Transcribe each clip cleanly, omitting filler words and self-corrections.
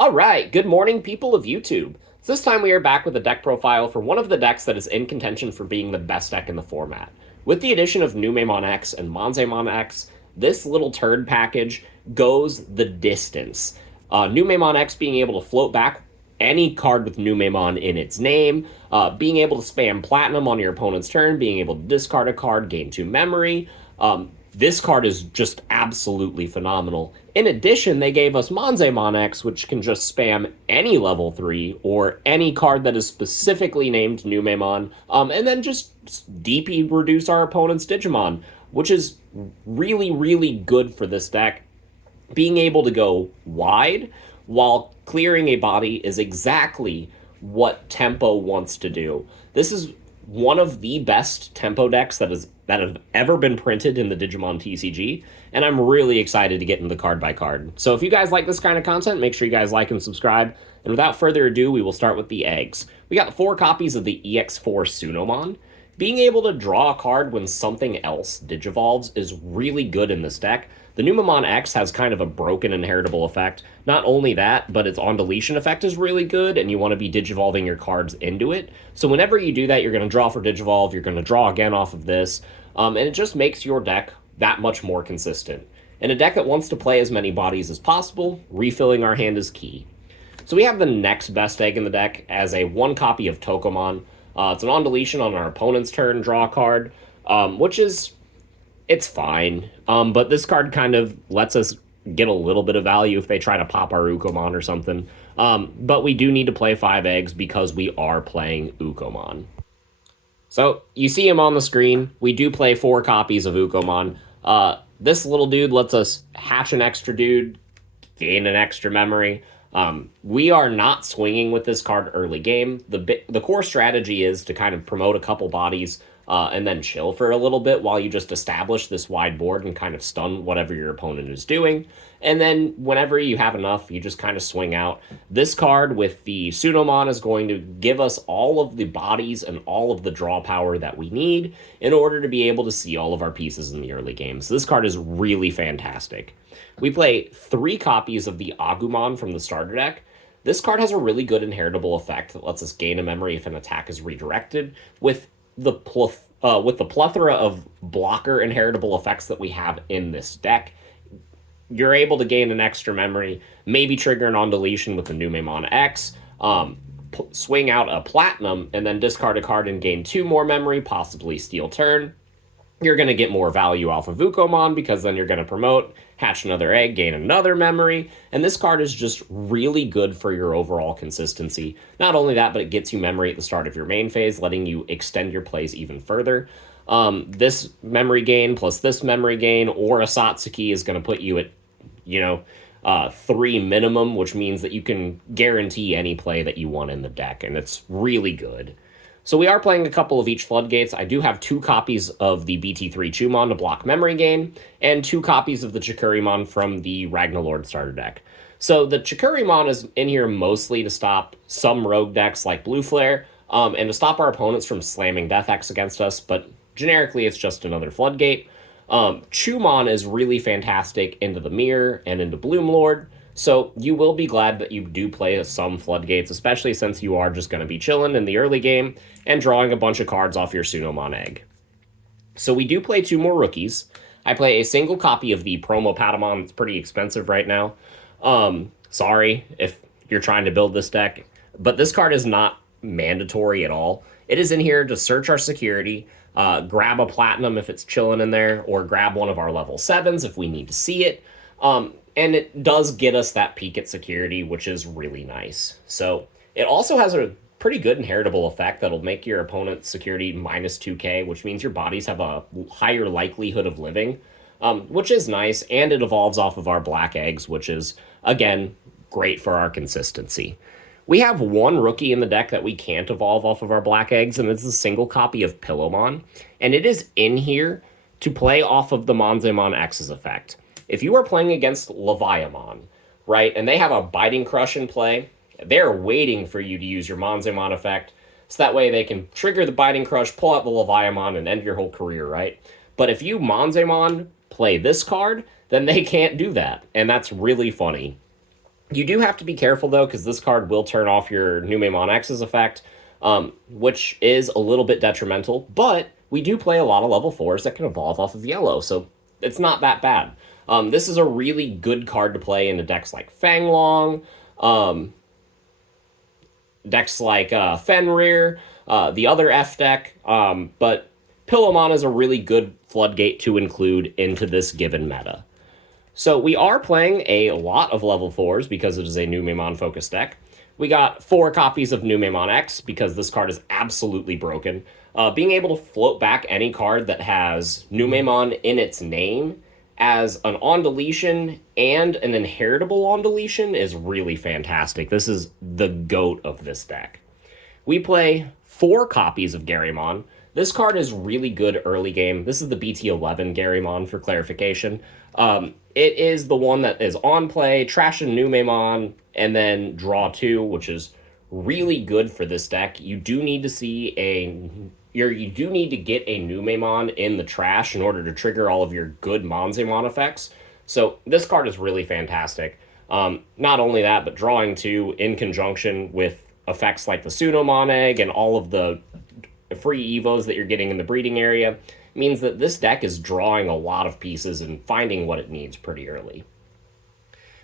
All right, good morning, people of YouTube. So this time we are back with a deck profile for one of the decks that is in contention for being the best deck in the format. With the addition of Numemon X and Monzemon X, this little turd package goes the distance. Numemon X being able to float back any card with Numemon in its name, being able to spam Platinum on your opponent's turn, being able to discard a card, gain 2 memory. This card is just absolutely phenomenal. In addition, they gave us Monzemon X, which can just spam any level 3 or any card that is specifically named Numemon, and then just DP reduce our opponent's Digimon, which is really, really good for this deck. Being able to go wide while clearing a body is exactly what Tempo wants to do. This is one of the best Tempo decks that have ever been printed in the Digimon TCG, and I'm really excited to get into the card by card. So if you guys like this kind of content, make sure you guys like and subscribe. And without further ado, we will start with the eggs. We got 4 copies of the EX4 Sunomon. Being able to draw a card when something else digivolves is really good in this deck. The Numemon X has kind of a broken inheritable effect. Not only that, but its on-deletion effect is really good, and you want to be digivolving your cards into it. So whenever you do that, you're going to draw for digivolve, you're going to draw again off of this, and it just makes your deck that much more consistent. In a deck that wants to play as many bodies as possible, refilling our hand is key. So we have the next best egg in the deck as a 1 copy of Tokomon. It's an on-deletion on our opponent's turn, draw a card, which is... it's fine, but this card kind of lets us get a little bit of value if they try to pop our Ukomon or something. But we do need to play 5 eggs because we are playing Ukomon. So you see him on the screen. We do play 4 copies of Ukomon. This little dude lets us hatch an extra dude, gain an extra memory. We are not swinging with this card early game. The core strategy is to kind of promote a couple bodies and then chill for a little bit while you just establish this wide board and kind of stun whatever your opponent is doing. And then whenever you have enough, you just kind of swing out. This card with the Sunomon is going to give us all of the bodies and all of the draw power that we need in order to be able to see all of our pieces in the early game. So this card is really fantastic. We play 3 copies of the Agumon from the starter deck. This card has a really good inheritable effect that lets us gain a memory if an attack is redirected. With the plethora of blocker inheritable effects that we have in this deck, you're able to gain an extra memory, maybe trigger an on-deletion with the Numemon X, swing out a Platinum, and then discard a card and gain 2 more memory, possibly steal turn. You're going to get more value off of Ukomon because then you're going to promote, hatch another egg, gain another memory, and this card is just really good for your overall consistency. Not only that, but it gets you memory at the start of your main phase, letting you extend your plays even further. This memory gain plus this memory gain or a Satsuki is going to put you at, 3 minimum, which means that you can guarantee any play that you want in the deck, and it's really good. So we are playing a couple of each floodgates. I do have 2 copies of the Bt15 Chumon to block memory gain, and 2 copies of the Chikurimon from the Ragnalord starter deck. So the Chikurimon is in here mostly to stop some rogue decks like Blue Flare, and to stop our opponents from slamming Death X against us, but generically it's just another floodgate. Chumon is really fantastic into the Mirror and into Bloomlord, so you will be glad that you do play some floodgates, especially since you are just going to be chilling in the early game and drawing a bunch of cards off your Sunomon egg. So we do play 2 more rookies. I play a single copy of the promo Patamon. It's pretty expensive right now. Sorry if you're trying to build this deck, but this card is not mandatory at all. It is in here to search our security, grab a Platinum if it's chilling in there, or grab one of our level 7s if we need to see it. And it does get us that peek at security, which is really nice. So it also has a pretty good inheritable effect that'll make your opponent's security minus 2k, which means your bodies have a higher likelihood of living, which is nice, and it evolves off of our black eggs, which is, again, great for our consistency. We have 1 rookie in the deck that we can't evolve off of our black eggs, and it's a single copy of Pillowmon, and it is in here to play off of the Monzemon X's effect. If you are playing against Leviamon, right, and they have a Biting Crush in play, they're waiting for you to use your Monzemon effect, so that way they can trigger the Biting Crush, pull out the Leviamon, and end your whole career, right? But if you Monzemon play this card, then they can't do that, and that's really funny. You do have to be careful, though, because this card will turn off your Numemon X's effect, which is a little bit detrimental, but we do play a lot of level 4s that can evolve off of yellow, so it's not that bad. This is a really good card to play into decks like Fanglong, decks like Fenrir, the other F deck, but Pillowmon is a really good floodgate to include into this given meta. So we are playing a lot of level 4s because it is a Numemon focused deck. We got 4 copies of Numemon X because this card is absolutely broken. Being able to float back any card that has Numemon in its name as an on-deletion and an inheritable on-deletion is really fantastic. This is the GOAT of this deck. We play 4 copies of Garymon. This card is really good early game. This is the Bt15 Garymon for clarification. It is the one that is on play, trash and Numemon, and then draw 2, which is really good for this deck. You do need to see you do need to get a Numemon in the trash in order to trigger all of your good Monzemon effects. So this card is really fantastic. Not only that, but drawing 2 in conjunction with effects like the Sunomon Egg and all of the free Evos that you're getting in the breeding area means that this deck is drawing a lot of pieces and finding what it needs pretty early.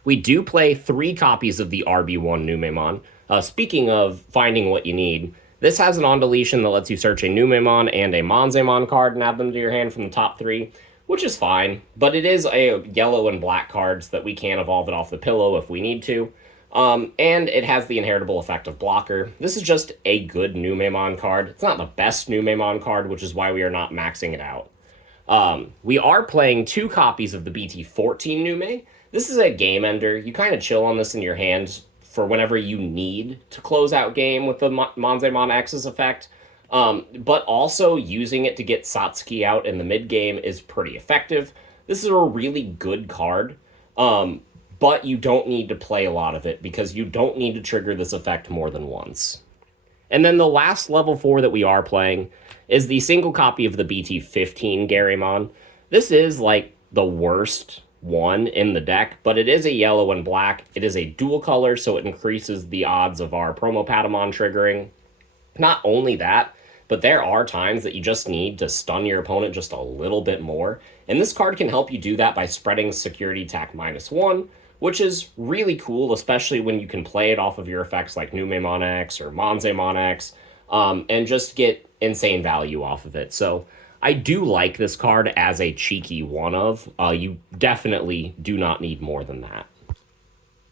We do play 3 copies of the RB1 Numemon. Speaking of finding what you need, this has an on-deletion that lets you search a Numemon and a Monzemon card and add them to your hand from the top 3, which is fine, but it is a yellow and black cards that we can evolve it off the pillow if we need to. And it has the inheritable effect of blocker. This is just a good Numemon card. It's not the best Numemon card, which is why we are not maxing it out. We are playing 2 copies of the Bt14 Nume. This is a game ender. You kind of chill on this in your hand for whenever you need to close out game with the Monzemon X's effect. But also using it to get Satsuki out in the mid game is pretty effective. This is a really good card. But you don't need to play a lot of it because you don't need to trigger this effect more than once. And then the last level 4 that we are playing is the single copy of the Bt15 Garymon. This is like the worst one in the deck, but it is a yellow and black. It is a dual color, so it increases the odds of our Promo Patamon triggering. Not only that, but there are times that you just need to stun your opponent just a little bit more, and this card can help you do that by spreading Security Attack -1, which is really cool, especially when you can play it off of your effects like Numemon X or Monzemon X, and just get insane value off of it. So I do like this card as a cheeky one-of. You definitely do not need more than that.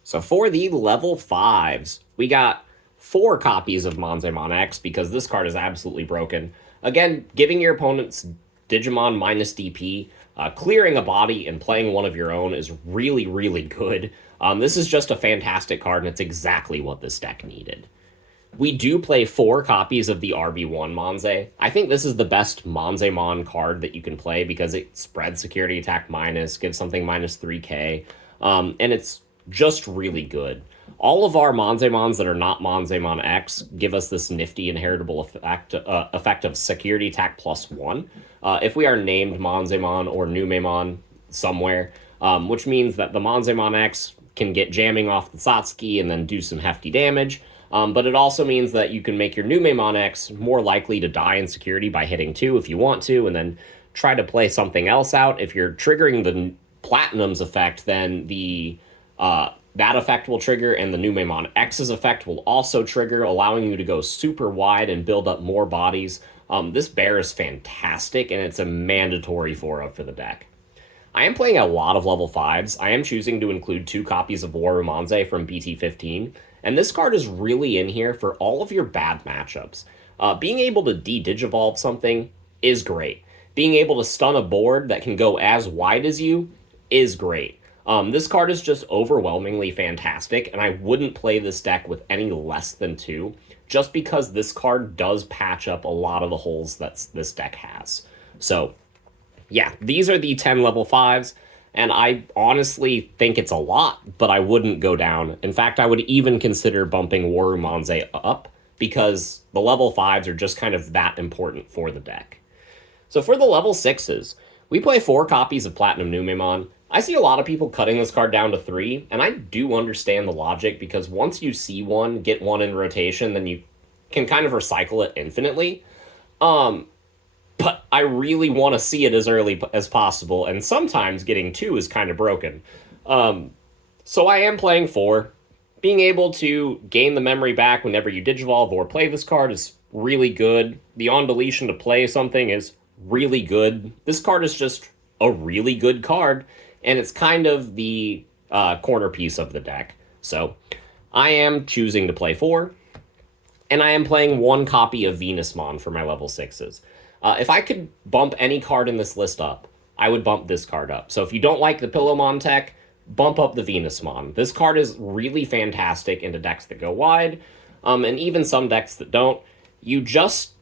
So for the level 5s, we got 4 copies of Monzemon X because this card is absolutely broken. Again, giving your opponent's Digimon -DP, clearing a body and playing one of your own is really, really good. This is just a fantastic card, and it's exactly what this deck needed. We do play 4 copies of the RB1 Monze. I think this is the best Monzemon card that you can play because it spreads Security Attack -, gives something -3k, and it's just really good. All of our Monzemons that are not Monzemon X give us this nifty inheritable effect of Security Attack +1 if we are named Monzemon or Numemon somewhere, which means that the Monzemon X can get jamming off the Satsuki and then do some hefty damage. But it also means that you can make your Numemon X more likely to die in security by hitting 2 if you want to, and then try to play something else out. If you're triggering the Platinum's effect, then the that effect will trigger, and the Numemon X's effect will also trigger, allowing you to go super wide and build up more bodies. This bear is fantastic, and it's a mandatory 4-of for the deck. I am playing a lot of level 5s. I am choosing to include 2 copies of Warumanze from Bt15, and this card is really in here for all of your bad matchups. Being able to de-digivolve something is great. Being able to stun a board that can go as wide as you is great. This card is just overwhelmingly fantastic, and I wouldn't play this deck with any less than 2, just because this card does patch up a lot of the holes that this deck has. So, yeah, these are the 10 level 5s, and I honestly think it's a lot, but I wouldn't go down. In fact, I would even consider bumping Warumanze up, because the level 5s are just kind of that important for the deck. So for the level 6s, We play 4 copies of Platinum Numemon. I see a lot of people cutting this card down to 3, and I do understand the logic because once you see one, get one in rotation, then you can kind of recycle it infinitely. But I really want to see it as early as possible, and sometimes getting 2 is kind of broken. So I am playing 4. Being able to gain the memory back whenever you digivolve or play this card is really good. The on deletion to play something is really good. This card is just a really good card, and it's kind of the corner piece of the deck. So I am choosing to play 4, and I am playing 1 copy of Venusmon for my level 6s. If I could bump any card in this list up, I would bump this card up. So if you don't like the Pillowmon tech, bump up the Venusmon. This card is really fantastic into decks that go wide, and even some decks that don't. You just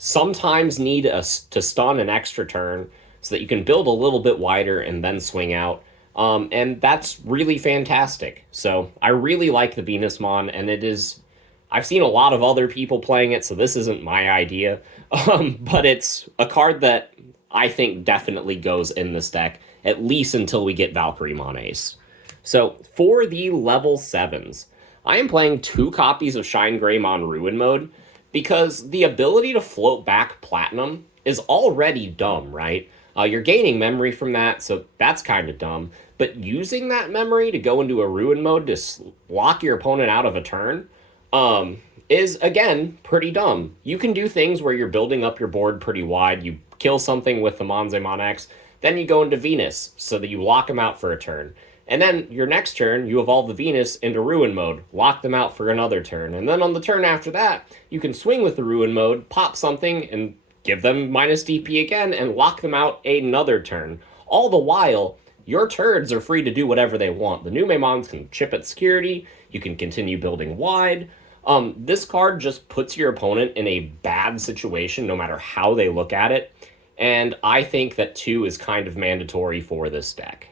sometimes need to stun an extra turn so that you can build a little bit wider and then swing out. And that's really fantastic. So I really like the Venusmon, and it is... I've seen a lot of other people playing it, so this isn't my idea. But it's a card that I think definitely goes in this deck, at least until we get Valkyremon Ace. So for the level 7s, I am playing 2 copies of Shine Greymon Ruin Mode, because the ability to float back Platinum is already dumb, right? You're gaining memory from that, so that's kind of dumb. But using that memory to go into a Ruin Mode to lock your opponent out of a turn is, again, pretty dumb. You can do things where you're building up your board pretty wide, you kill something with the Monzemon X, then you go into Venus, so that you lock them out for a turn. And then your next turn, you evolve the Venus into Ruin Mode, lock them out for another turn. And then on the turn after that, you can swing with the Ruin Mode, pop something, and give them minus DP again, and lock them out another turn. All the while, your turds are free to do whatever they want. The Numemons can chip at security, you can continue building wide. This card just puts your opponent in a bad situation, no matter how they look at it. And I think that 2 is kind of mandatory for this deck.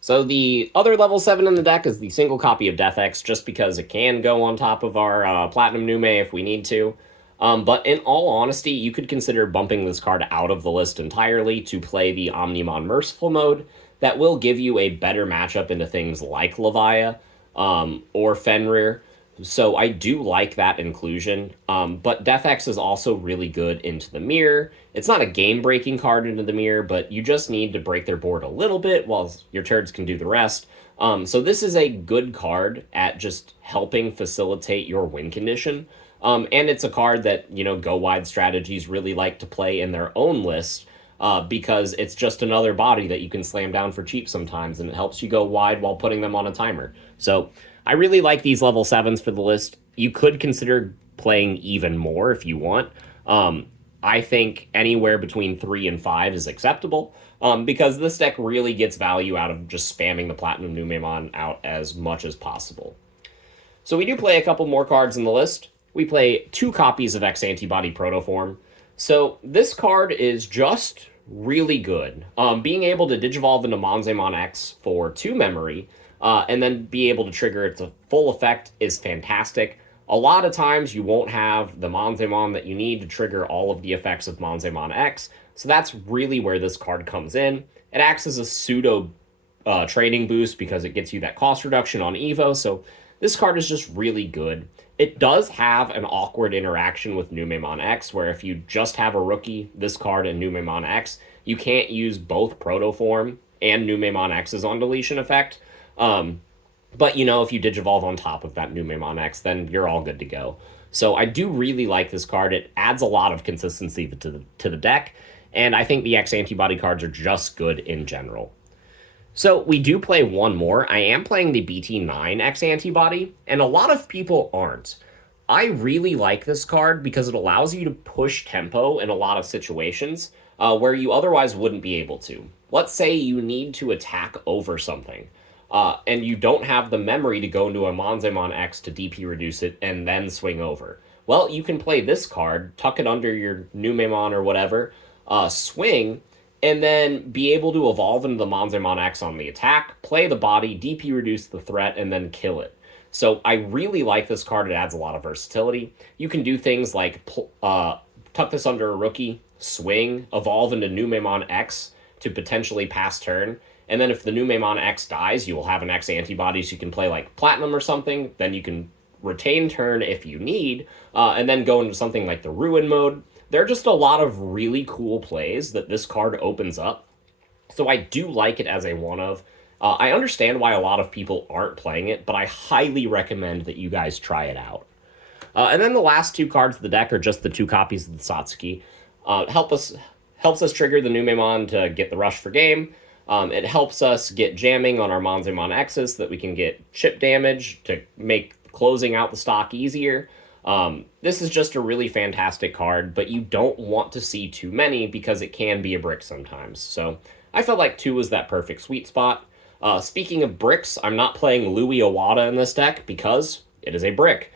So the other level 7 in the deck is the single copy of Death X, just because it can go on top of our Platinum Nume if we need to. But in all honesty, you could consider bumping this card out of the list entirely to play the Omnimon Merciful mode. That will give you a better matchup into things like Levia or Fenrir. So I do like that inclusion, but Death X is also really good into the mirror. It's not a game-breaking card into the mirror, but you just need to break their board a little bit while your turds can do the rest. So this is a good card at just helping facilitate your win condition. And it's a card that, go-wide strategies really like to play in their own list, because it's just another body that you can slam down for cheap sometimes, and it helps you go wide while putting them on a timer. So I really like these level 7s for the list. You could consider playing even more if you want. I think anywhere between 3 and 5 is acceptable, because this deck really gets value out of just spamming the Platinum Numemon out as much as possible. So we do play a couple more cards in the list. We play 2 copies of X Antibody Protoform. So this card is just really good. Being able to digivolve into Monzemon X for 2 memory, and then be able to trigger its full effect is fantastic. A lot of times you won't have the Monzemon that you need to trigger all of the effects of Monzemon X, so that's really where this card comes in. It acts as a pseudo trading boost because it gets you that cost reduction on Evo, so this card is just really good. It does have an awkward interaction with Numemon X, where if you just have a rookie, this card, and Numemon X, you can't use both Protoform and Numemon X's on deletion effect. But, if you digivolve on top of that Numemon X, then you're all good to go. So I do really like this card. It adds a lot of consistency to the deck, and I think the X Antibody cards are just good in general. So we do play one more. I am playing the Bt9 X Antibody, and a lot of people aren't. I really like this card because it allows you to push tempo in a lot of situations where you otherwise wouldn't be able to. Let's say you need to attack over something, and you don't have the memory to go into a Monzemon X to DP reduce it and then swing over. Well, you can play this card, tuck it under your Numemon or whatever, swing, and then be able to evolve into the Monzemon X on the attack, play the body, DP reduce the threat, and then kill it. So I really like this card. It adds a lot of versatility. You can do things like tuck this under a rookie, swing, evolve into Numemon X to potentially pass turn. And then if the Numemon X dies, you will have an X antibodies. You can play like Platinum or something. Then you can retain turn if you need, and then go into something like the Ruin mode. There are just a lot of really cool plays that this card opens up. So I do like it as a one of. I understand why a lot of people aren't playing it, but I highly recommend that you guys try it out. And then the last two cards of the deck are just the 2 copies of the Satsuki. Helps us trigger the Numemon to get the rush for game. It helps us get jamming on our Monzemon X's so that we can get chip damage to make closing out the stock easier. This is just a really fantastic card, but you don't want to see too many because it can be a brick sometimes. So I felt like 2 was that perfect sweet spot. Speaking of bricks, I'm not playing Louis Owada in this deck because it is a brick.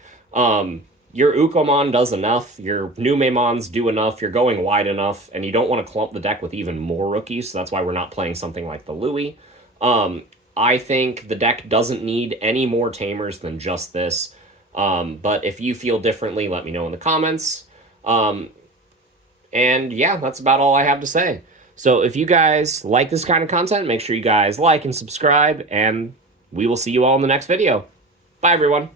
Your Ukomon does enough, your Numemons do enough, you're going wide enough, and you don't want to clump the deck with even more rookies, so that's why we're not playing something like the Louis. I think the deck doesn't need any more tamers than just this, but if you feel differently, let me know in the comments. And yeah, that's about all I have to say. So if you guys like this kind of content, make sure you guys like and subscribe, and we will see you all in the next video. Bye, everyone.